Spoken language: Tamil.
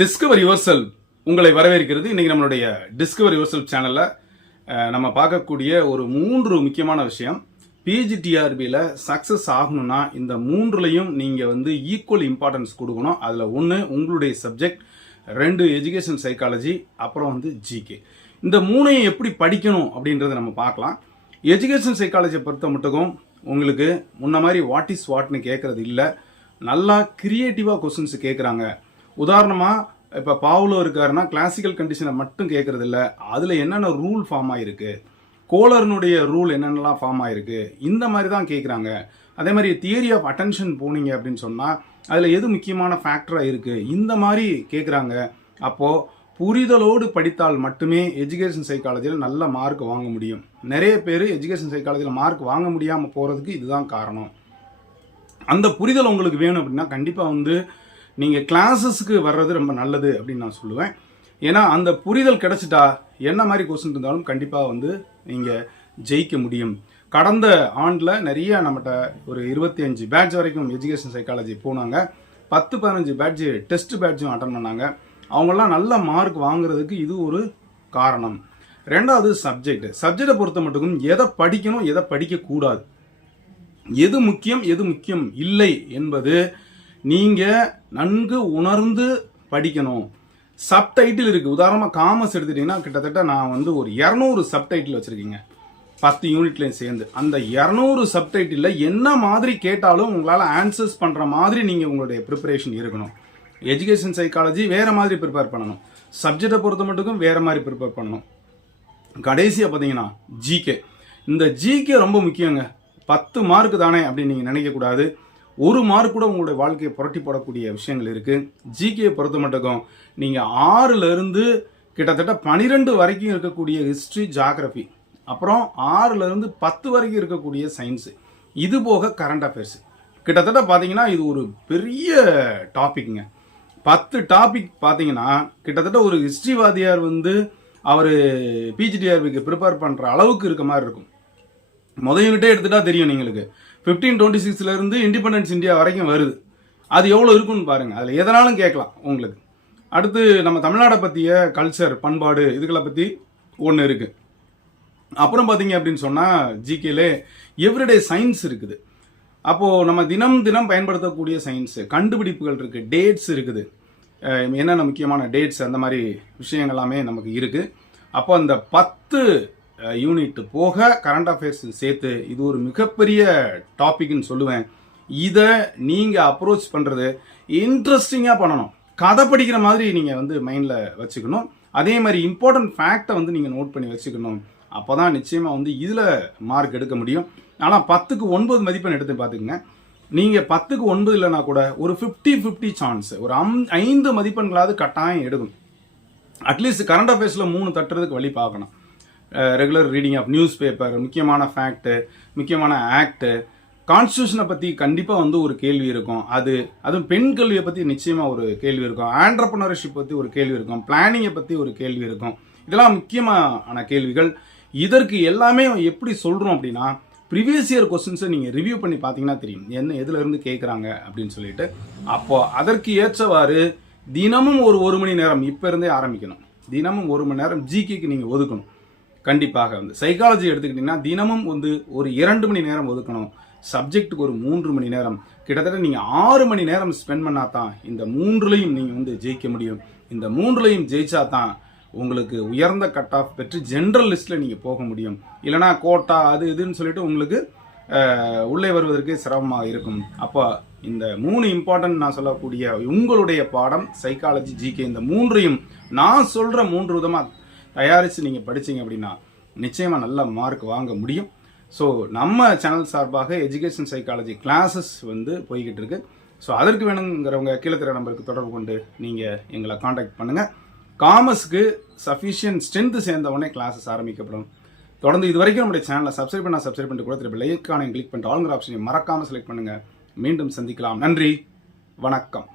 டிஸ்கவர் யுவர் செல்ஃப் உங்களை வரவேற்கிறது. இன்னைக்கு நம்மளுடைய டிஸ்கவர் யுவர் செல்ஃப் சேனல்ல நம்ம பார்க்கக்கூடிய ஒரு 3 முக்கியமான விஷயம். பிஜிடிஆர்பியில் சக்சஸ் ஆகணும்னா இந்த 3லையும் நீங்க ஈக்குவல் இம்பார்ட்டன்ஸ் கொடுக்கணும். அதுல 1 உங்களுடைய சப்ஜெக்ட், 2 எஜுகேஷன் சைக்காலஜி, அப்புறம் ஜிகே. இந்த 3ஐயும் எப்படி படிக்கணும் அப்படின்றத நம்ம பார்க்கலாம். எஜுகேஷன் சைக்காலஜியை பொறுத்த மட்டும் உங்களுக்கு முன்ன மாதிரி வாட் இஸ் வாட்னு கேட்கறது இல்லை, நல்லா கிரியேட்டிவா கொஸ்டின்ஸ் கேட்குறாங்க. உதாரணமா இப்ப பாவுலோ இருக்காருன்னா கிளாசிக்கல் கண்டிஷனை மட்டும் கேட்கறது இல்ல, அதுல என்னென்ன ரூல் ஃபார்ம் ஆயிருக்கு, கோலர்னுடைய ரூல் என்னென்னலாம் ஃபார்ம் ஆயிருக்கு, இந்த மாதிரி தான் கேட்குறாங்க. அதே மாதிரி தியரி ஆஃப் அட்டென்ஷன் போனீங்க அப்படின்னு சொன்னா அதுல எது முக்கியமான ஃபேக்டரா இருக்கு, இந்த மாதிரி கேட்குறாங்க. அப்போ புரிதலோடு படித்தால் மட்டுமே எஜுகேஷன் சைக்காலஜியில் நல்ல மார்க் வாங்க முடியும். நிறைய பேர் எஜுகேஷன் சைக்காலஜியில் மார்க் வாங்க முடியாம போறதுக்கு இதுதான் காரணம். அந்த புரிதல் உங்களுக்கு வேணும் அப்படின்னா கண்டிப்பா நீங்க கிளாஸஸ்க்கு வர்றது ரொம்ப நல்லது அப்படின்னு நான் சொல்லுவேன். ஏன்னா அந்த புரிதல் கிடைச்சிட்டா என்ன மாதிரி கொஸ்டின் இருந்தாலும் கண்டிப்பா நீங்க ஜெயிக்க முடியும். கடந்த ஆண்டில் நிறைய நம்மகிட்ட ஒரு 25 பேட்ச் வரைக்கும் எஜுகேஷன் சைக்காலஜி போனாங்க. 10-15 பேட்ச் டெஸ்ட் பேட்சும் அட்டன் பண்ணாங்க. அவங்கெல்லாம் நல்ல மார்க் வாங்குறதுக்கு இது ஒரு காரணம். 2வது சப்ஜெக்டை பொறுத்த மட்டும் எதை படிக்கணும் எதை படிக்க கூடாது, எது முக்கியம் எது முக்கியம் இல்லை என்பது நீங்க நன்கு உணர்ந்து படிக்கணும். சப்டைட்டில் இருக்கு. உதாரணமா காமர்ஸ் எடுத்துட்டீங்கன்னா கிட்டத்தட்ட நான் ஒரு 200 சப்டைட்டில் வச்சிருக்கீங்க 10 யூனிட்லையும் சேர்ந்து. அந்த 200 சப்டைட்டில் என்ன மாதிரி கேட்டாலும் உங்களால ஆன்சர்ஸ் பண்ற மாதிரி நீங்க உங்களுடைய ப்ரிப்பரேஷன் இருக்கணும். எஜுகேஷன் சைக்காலஜி வேற மாதிரி ப்ரிப்பேர் பண்ணணும், சப்ஜெக்டை பொறுத்த மட்டும் வேற மாதிரி ப்ரிப்பேர் பண்ணணும். கடைசியா பாத்தீங்கன்னா ஜிகே. இந்த ஜிகே ரொம்ப முக்கியங்க. 10 மார்க் தானே அப்படின்னு நீங்க நினைக்க கூடாது. 1 மார்க் கூட உங்களுடைய வாழ்க்கையை புரட்டி போடக்கூடிய விஷயங்கள் இருக்கு. ஜிகே பொறுத்த மட்டும் நீங்க 6ல இருந்து கிட்டத்தட்ட 12 வரைக்கும் இருக்கக்கூடிய ஹிஸ்டரி, ஜியோகிராஃபி, அப்புறம் 6ல இருந்து 10 வரைக்கும் இருக்கக்கூடிய சயின்ஸ், இது போக கரண்ட் அஃபேர்ஸ், கிட்டத்தட்ட பாத்தீங்கன்னா இது ஒரு பெரிய டாபிக்ங்க. 10 டாபிக் பாத்தீங்கன்னா கிட்டத்தட்ட ஒரு ஹிஸ்டரி வாதியார் அவரு பிஜிடிஆர்பிக்கு ப்ரிப்பேர் பண்ற அளவுக்கு இருக்க மாதிரி இருக்கும். முதல் யூனிட்டே எடுத்துட்டா தெரியும் நீங்களுக்கு. 1526ல இருந்து இண்டிபெண்டன்ஸ் இந்தியா வரைக்கும் வருது. அது எவ்வளவு இருக்குன்னு பாருங்க. அதுல எதனாலும் கேட்கலாம் உங்களுக்கு. அடுத்து நம்ம தமிழ்நாடை பத்திய கல்ச்சர், பண்பாடு, இதுகளை பத்தி ஒன்று இருக்கு. அப்புறம் பாத்தீங்க அப்படின்னு சொன்னா ஜிகேல எவ்ரிடே சயின்ஸ் இருக்குது. அப்போ நம்ம தினம் தினம் பயன்படுத்தக்கூடிய சயின்ஸ், கண்டுபிடிப்புகள் இருக்கு, டேட்ஸ் இருக்குது, என்னென்ன முக்கியமான டேட்ஸ், அந்த மாதிரி விஷயங்கள் எல்லாமே நமக்கு இருக்கு. அப்போ அந்த 10 யூனிட் போக கரண்ட் அஃபேர்ஸ் சேர்த்து இது ஒரு மிகப்பெரிய டாபிக்னு சொல்லுவேன். இதை நீங்க அப்ரோச் பண்றது இன்ட்ரெஸ்டிங்கா பண்ணணும். கதை படிக்கிற மாதிரி நீங்க மைண்ட்ல வச்சுக்கணும். அதே மாதிரி இம்பார்ட்டன்ட் ஃபேக்டை நீங்க நோட் பண்ணி வச்சுக்கணும். அப்போதான் நிச்சயமா இதுல மார்க் எடுக்க முடியும். ஆனா 10க்கு 9 மதிப்பெண் எடுத்து பாத்துக்கங்க. நீங்க 10க்கு 9 இல்லைன்னா கூட ஒரு 50-50 சான்ஸ், ஒரு 5 மதிப்பெண்களாவது கட்டாயம் எடுக்கணும். அட்லீஸ்ட் கரண்ட் அஃபேர்ஸ்ல 3 தட்டுறதுக்கு வழி பார்க்கணும். Regular reading of news paper, முக்கியமான ஃபேக்ட், முக்கியமான ஆக்ட், கான்ஸ்டியூஷனை பத்தி கண்டிப்பா ஒரு கேள்வி இருக்கும். அதுவும் பெண் கல்வியை பத்தி நிச்சயமா ஒரு கேள்வி இருக்கும். ஆண்டர்பிரினர்ஷிப் பத்தி ஒரு கேள்வி இருக்கும். பிளானிங்கை பத்தி ஒரு கேள்வி இருக்கும். இதெல்லாம் முக்கியமான கேள்விகள். இதற்கு எல்லாமே எப்படி சொல்றோம் அப்படின்னா ப்ரீவியஸ் இயர் கொஸ்டின்ஸை நீங்க ரிவ்யூ பண்ணி பாத்தீங்கன்னா தெரியும் என்ன எதுல இருந்து கேட்கறாங்க அப்படின்னு சொல்லிட்டு. அப்போ அதற்கு ஏற்றவாறு தினமும் ஒரு மணி நேரம் இப்ப இருந்தே ஆரம்பிக்கணும். தினமும் 1 மணி நேரம் ஜிகேக்கு நீங்க ஒதுக்கணும். கண்டிப்பாக சைக்காலஜி எடுத்துக்கிட்டீங்கன்னா தினமும் ஒரு 2 மணி நேரம் ஒதுக்கணும். சப்ஜெக்டுக்கு ஒரு 3 மணி நேரம், கிட்டத்தட்ட நீங்க 6 மணி நேரம் ஸ்பெண்ட் பண்ணாதான் இந்த 3லையும் நீங்க ஜெயிக்க முடியும். இந்த 3லையும் ஜெயிச்சா தான் உங்களுக்கு உயர்ந்த கட் ஆஃப் பெற்று ஜெனரல் லிஸ்ட்ல நீங்க போக முடியும். இல்லைனா கோட்டா அது இதுன்னு சொல்லிட்டு உங்களுக்கு உள்ளே வருவதற்கு சிரமமாக இருக்கும். அப்போ இந்த 3 இம்பார்ட்டன்ட் நான் சொல்லக்கூடிய உங்களுடைய பாடம் சைக்காலஜி, ஜிகே, இந்த 3ஐயும் நான் சொல்ற 3 விதமா தயாரிச்சு நீங்க படிச்சீங்க அப்படின்னா நிச்சயமா நல்ல மார்க் வாங்க முடியும். ஸோ நம்ம சேனல் சார்பாக எஜுகேஷன் சைக்காலஜி கிளாஸஸ் போய்கிட்டு இருக்கு. ஸோ அதற்கு வேணுங்கிறவங்க கீழே தர நம்பருக்கு தொடர்பு கொண்டு நீங்க எங்களை காண்டாக்ட் பண்ணுங்க. காமர்ஸ்க்கு சஃபிஷியன்ட் ஸ்ட்ரென்த் சேர்ந்த உடனே கிளாஸஸ் ஆரம்பிக்கப்படும். தொடர்ந்து இது வரைக்கும் நம்முடைய சேனலை சப்ஸ்கிரைப் பண்ணிட்டு கூட திருப்பி லைக்கான கிளிக் பண்ணிட்டு ஆளுங்கிற ஆப்ஷனை மறக்காம செலக்ட் பண்ணுங்க. மீண்டும் சந்திக்கலாம். நன்றி, வணக்கம்.